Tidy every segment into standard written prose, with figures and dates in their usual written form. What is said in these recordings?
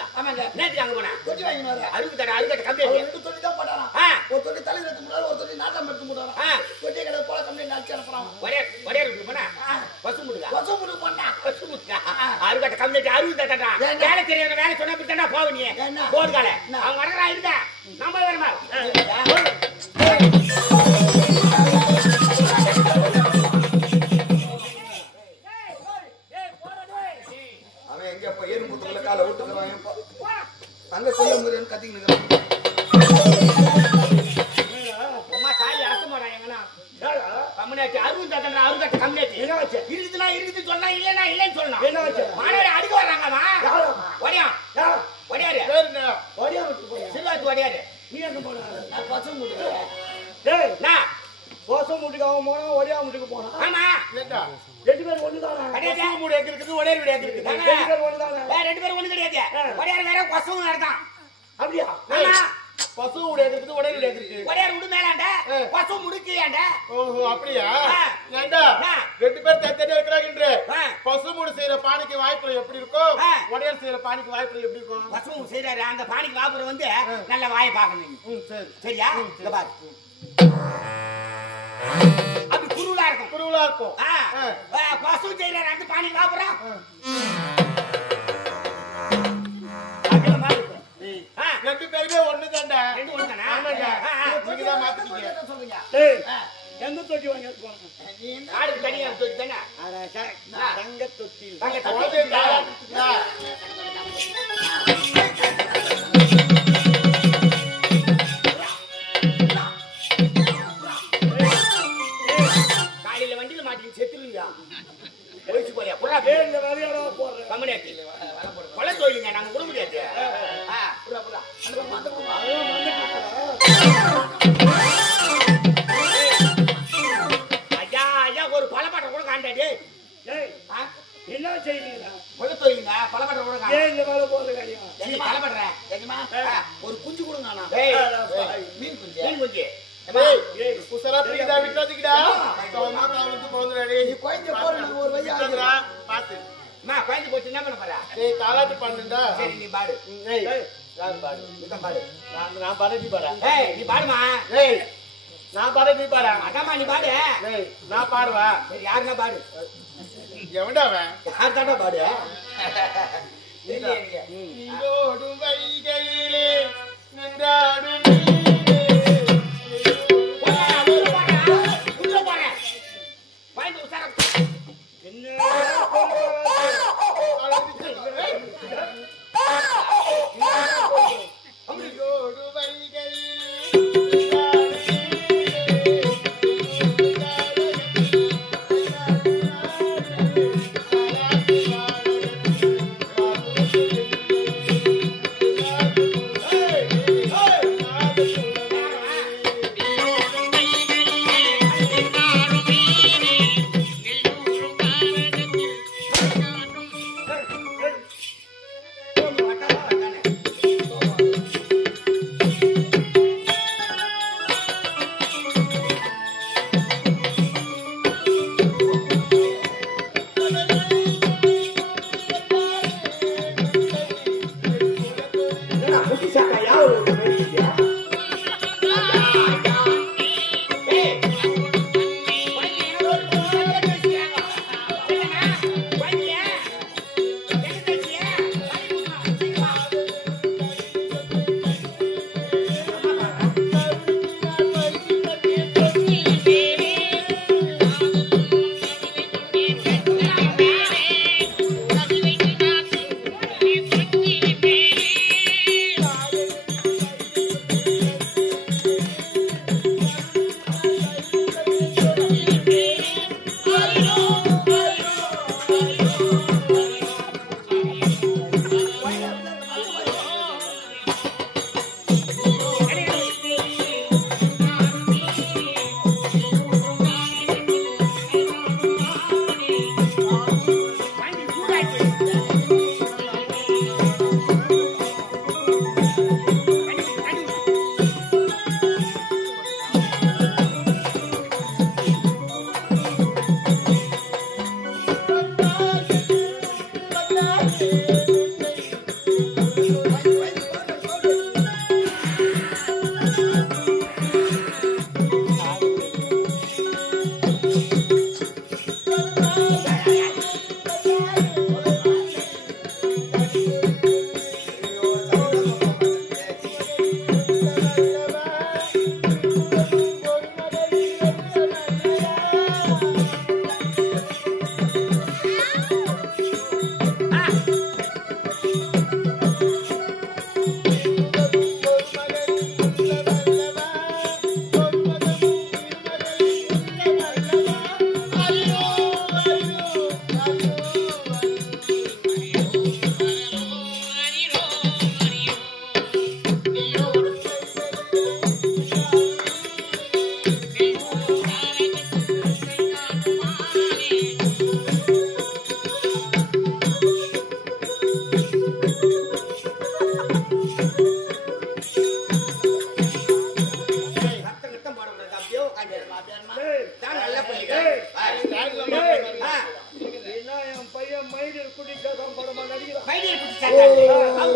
அப்படியா? ஆமாங்க. நேத்து அங்க போனா. தொட்டி வாங்கிட்டு வர. அறுக்கட்ட கம்ப்ளீட். ரெண்டு தொட்டி தான் போட்டாராம். ஒரு தொட்டி தலையில எடுத்து முடாரு, ஒரு தொட்டி நாட்டம் எடுத்து முடாரு. தொட்டி கடை போல கம்ப்ளீட் அடிச்சு அனுப்புறான். ஒரே இருக்கு போனா. பசு முடுங்க. பசு முடுங்க போண்டா. பசு முடுங்க. அறுக்கட்ட கம்ப்ளீட் அறுக்கட்டடா. வேலை தெரியாத வேலை சொன்னா பிட்டடா போவ நீ. போடுகால. அவங்க வரறா இருங்க. நம்ம வரமா. அவன் எங்க அப்ப ஏறுமுத்துக்குள்ள காலை விட்டுக்கிறான். அங்க கொய்யா முருகன் கத்திக்கிட்டு அம்மா தாலி அசமாடா எங்கனா கம்யூனிட்டி அறுக்கட்டடா அறுக்கட்ட கம்யூனிட்டி இருக்குதுனா இருக்குது சொன்னா இல்லனா இல்லன்னு சொல்லணும். என்ன வச்சு மானே அடிக்க வர்றாங்கமா. ஓடியா ஓடியாரு ஓடியா சில்வாத்து ஓடியாரு. நீ எங்க போற? நான் பசு முடுங்க. டேய் நான் பசு முடுங்க அவன் போனா ஓடியா முடுங்க போனா. ஆமா ஏண்டா ரெண்டு பேரும் ஒண்ணுதானா? கடையா மூடு எங்க இருக்குது ஒரே வீடு எங்க இருக்குது? ரெண்டு பேரும் ஒண்ணுதானா? ரெண்டு பேரும் ஒண்ணு கிடையாது. ஓடியாரு வேற பசுவும் நடதான். அப்படியே ஆமா பசு வீடு எங்க இருக்குது ஒரே வீடு எங்க இருக்குது? ஒடியாரு வீடு மேலாண்ட பசு முடுக்கியாண்ட. ஓஹோ அப்படியா? ஏண்டா ரெண்டு பேர் தத்தே இருக்கறாங்கன்ற பசு மூடு செய்யற பாணிக்கு வாய்ப்பு எப்படி இருக்கும்? ஒடியார் செய்யற பாணிக்கு வாய்ப்பு எப்படி இருக்கும்? பசு மூடு செய்யறாரு அந்த பாணிக்கு வாய்ப்பு வந்து நல்ல வாயை பார்க்கணும். சரி சரியா? இங்க பாரு அது குருளா இருக்கும். பசு செய்யறாரு அந்த பாணிக்கு வாப்புறா ரெண்டு பேருமே ஒண்ணுதான்டா. ரெண்டு ஒண்ணுதானா? நீங்க தான் மாத்திட்டீங்க. டேய் எந்த தொட்டி வாங்கி போறாங்க? நீ ஆடு தனியா தொட்டி தானே? தங்க தொட்டி. தங்க தொட்டி. காலையில வண்டியில மாட்டி செத்துருங்க. போயிச்சு போறியா? புறா பேர் இந்த வேலையோட போற கம்யூனிட்டி கொலை தொழிலுங்க நாங்க கொடுக்க முடியாது. புறா புறா அந்த மந்தமா ஐயா ஐயா ஒரு பழப்பாட்டை கூட காண்டாடி. என்ன செய்வீங்க? கொலை தொழிலுங்க பழப்பாட்டை கூட காண்ட. இந்த வேலை போறது காரியம் என்ன பழப்படுற? எஜமா ஒரு குஞ்சு கொடுங்க. மீன் குஞ்சு ஏய் உசரா பிரிடா விட்டதுடா. தோமா தாவுந்து போறதுடா. நீ கோயிஞ்ச போற நீ ஒரு வழியா ஆகுறா பாத்து. நான் கோயிஞ்ச போச்சு என்ன பண்ண போற? டேய் தாலாட்டு பண்ணுடா. சரி நீ பாடு. ஏய் நான் பாடு. நீ பாடு. நான் பாடு நீ பாடு. ஏய் நீ பாடுமா. ஏய் நான் பாடு நீ பாடு. அடமா நீ பாடு. ஏய் நான் பாடுவா. சரி யாருன்னா பாடு. எவன்டா அவன்? யார் தாடா பாடு? நீரோடும் வைகையிலே நின்றாடும்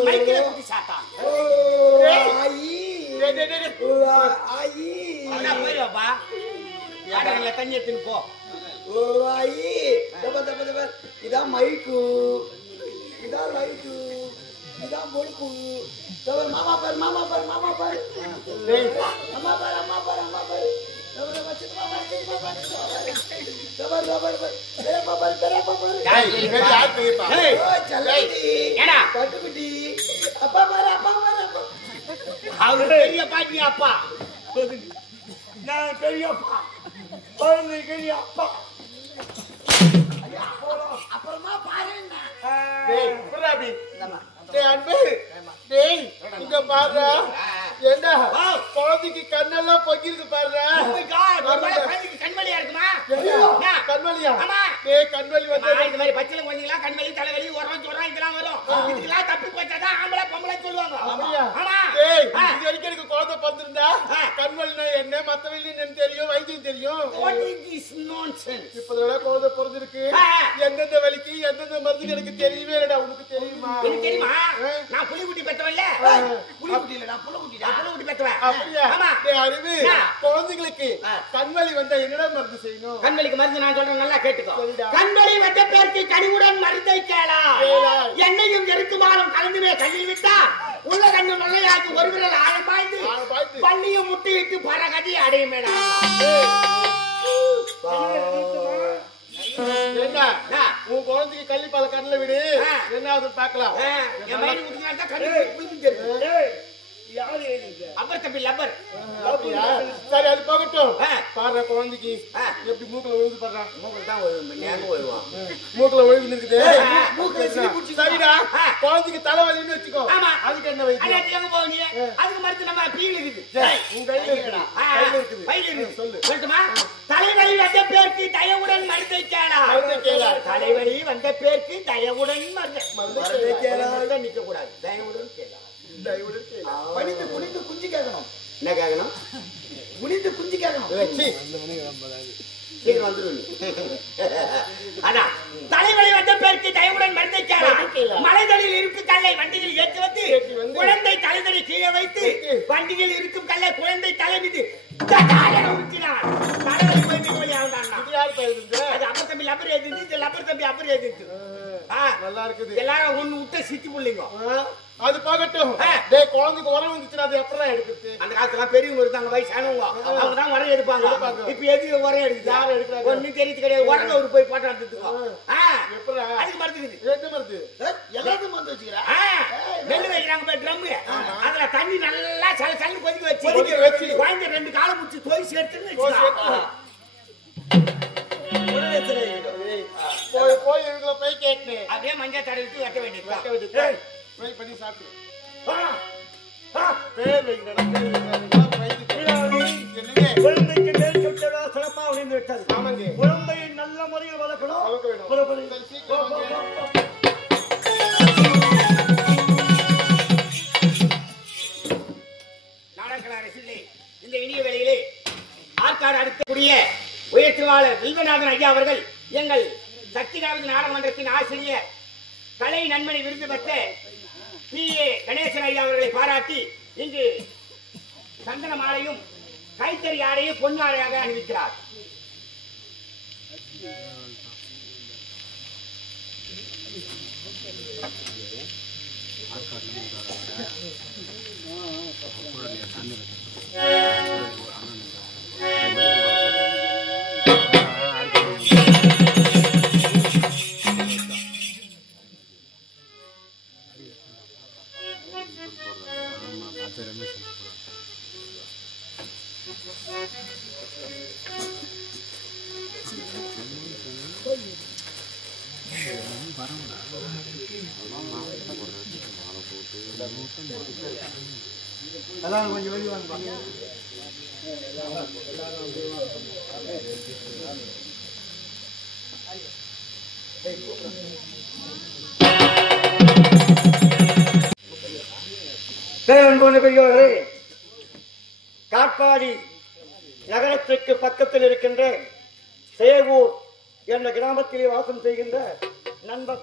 மைக்கில குட்டி சாத்தான் போயிருவாப்பா யாடகல்ல தண்ணி எடுத்துன்னு போ இதான் மைக்கு இதான் லைட்டு இதான் பொறுப்பு மாமா பாரு மாமா பாரு மாமா பாரு அம்மா பாரு அம்மா பாரு அம்மா பாரு பெரிய பாட்டி அப்பா நான் பெரியப்பா பெரியப்பா அப்புறமா பாரு இங்க பாரு என்ன குழந்தைக்கு கண்ணெல்லாம் பொங்கிருக்கு பாரு கண்மலியா இருக்குமா கண்வலியா கண்வலி வந்து இந்த மாதிரி பச்சளை குழந்தைங்களா கண்வலி தலைவலி உரம் சொல்றோம் இதெல்லாம் வரும் இதுக்கெல்லாம் தப்பி போச்சாதான் ஆம்பளை பொம்பளை சொல்லுவாங்க இது வரைக்கும் எனக்கு குழந்தை பிறந்திருந்தா கண்வலினா என்ன மத்தவெளி என்னன்னு தெரியும் வைத்தியம் தெரியும் இப்ப குழந்தை பிறந்திருக்கு எந்தெந்த வலிக்கு எந்தெந்த மருந்துக்கு எனக்கு தெரியவே இல்லடா உனக்கு தெரியுமா எனக்கு தெரியுமா நான் புலிகுட்டி பெத்தவன்ல புலிகுட்டி இல்ல நான் புலிகுட்டி பெத்தவன் அப்படியா அறிவு குழந்தைகளுக்கு கண்வலி வந்தா என்னடா மருந்து செய்யணும் கண்வலிக்கு மருந்து நான் சொல்றேன் நல்லா கேட்டுக்கோ கண்வலி வந்த பேருக்கு கனிவுடன் மருந்தை கேளா எண்ணெயும் எருக்குமாலும் கலந்துமே கண்ணில் விட்டா உள்ள கண்ணு நல்லையாக்கி ஒரு விரல் ஆழம் பாய்ந்து பள்ளியும் முட்டியிட்டு பரகதி அடையும் என்ன உன் குழந்தைக்கு கள்ளிப்பால கண்ணில் விடு என்ன அது பாக்கலாம் அப்பர் தம்பி லப்பர் சரி அது போகட்டும் பாடுற குழந்தைக்கு எப்படி மூக்குல ஒழுது பாடுறான் மூக்குல ஒழுகு இருக்குது சரிடா குழந்தைக்கு தலைவலின்னு வச்சுக்கோ அதுக்கு என்ன வைத்தியம் போவீங்க அதுக்கு மருந்து நம்ம பீல் இருக்குது உன் கையில இருக்குது சொல்லு சொல்லட்டுமா தலைவலி வந்த பேருக்கு தயவுடன் மருந்தை கேளா தலைவலி வந்த பேருக்கு தயவுடன் மருந்தை கேளா நிக்க கூடாது தயவுடன் கேளா பணிந்து குனிந்து குஞ்சு கேட்கணும் என்ன கேட்கணும் குனிந்து குஞ்சு கேட்கணும் அதான் தலைவலி வந்த பேருக்கு தயவுடன் மருந்தை கேளா மலைதலில் இருக்கும் கல்லை வண்டியில் ஏற்றி வந்து குழந்தை தலைதலை கீழே வைத்து வண்டியில் இருக்கும் கல்லை குழந்தை தலை மீது ஊற்றினார் தலைவலி போய் மிகவலி ஆகுதான் அது அப்பர் தம்பி லப்பர் எழுதிட்டு லப்பர் தம்பி அப்பர் எழுதிட்டு நல்லா இருக்குது எல்லாரும் ஒண்ணு விட்ட சித்தி பிள்ளைங்க அது போகட்டும் டேய் குழந்தைக்கு உரம் வந்துச்சுனா அது எப்பறா எடுக்குது அந்த காலத்துல பெரியவங்க இருந்தாங்க வயசானவங்க அவங்க தான் உரம் எடுப்பாங்க இப்போ எதுக்கு உரம் எடுக்குது யார் எடுக்குறாங்க ஒண்ணும் தெரியுது கிடையாது உரம் ஒரு போய் போட்டா எடுத்துக்கோ எப்பறா அதுக்கு மருந்து என்ன மருந்து எல்லாத்தையும் மருந்து வச்சுக்கிறா நெல்லு வைக்கிறாங்க போய் ட்ரம் அதுல தண்ணி நல்லா சல சல்லு கொதிக்க வச்சு குழந்தை ரெண்டு காலை முடிச்சு தோய் சேர்த்துன்னு போய் இவங்கள போய் கேட்டேன் அப்படியே மஞ்சள் தடவிட்டு வெட்ட வேண்டியது போய் பண்ணி சாப்பிடு பேர் வைக்கிறேன் குழந்தைக்கு மேல் சொட்டடா சிறப்பா விழுந்து விட்டது ஆமாங்க குழந்தையை நல்ல முறையில் வளர்க்கணும் நாடகக்கலை அரசிலே இந்த இனிய வேளையிலே ஆற்காடு அடுத்தக்கூடிய உயர்த்திவாளர் வில்வநாதன் ஐயா அவர்கள் எங்கள் சக்தி கணபதி நாடக மன்றத்தின் ஆசிரியர் கலை நன்மணி விருது பெற்ற P.A. கணேசன் ஐயா அவர்களை பாராட்டி இங்கு சந்தன மாலையும் கைத்தறி ஆடையும் பொன்னாடையாக அணிவிக்கிறார். அதான் கொஞ்சம் வெளியே வாங்க பெரியவர்களே, காட்பாடி நகரத்திற்கு பக்கத்தில் இருக்கின்ற சேவூர் என்ற கிராமத்திலே வாசம் செய்கின்ற நண்பர்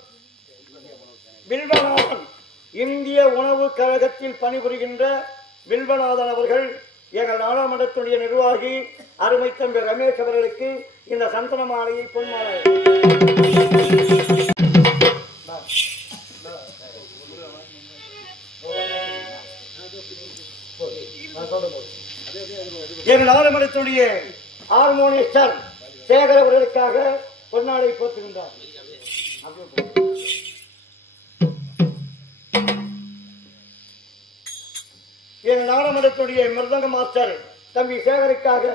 வில்வநாதன் இந்திய உணவு கழகத்தில் பணிபுரிகின்ற வில்வநாதன் அவர்கள் எங்கள் நாடாளுமன்றத்துடைய நிர்வாகி அருமை தம்பி ரமேஷ் அவர்களுக்கு இந்த சந்தன மாலையை பொன்மாலை. எங்கள் நாடாளுமன்றத்துடைய ஹார்மோனிஸ்டர் சேகர் அவர்களுக்காக பொன்னாடை போற்றுகின்றார். எங்கள் நாடாளுமன்றத்துடைய மிருதங்க மாஸ்டர் தம்பி சேகருக்காக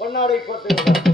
பொன்னாடை போற்றுகின்றார்.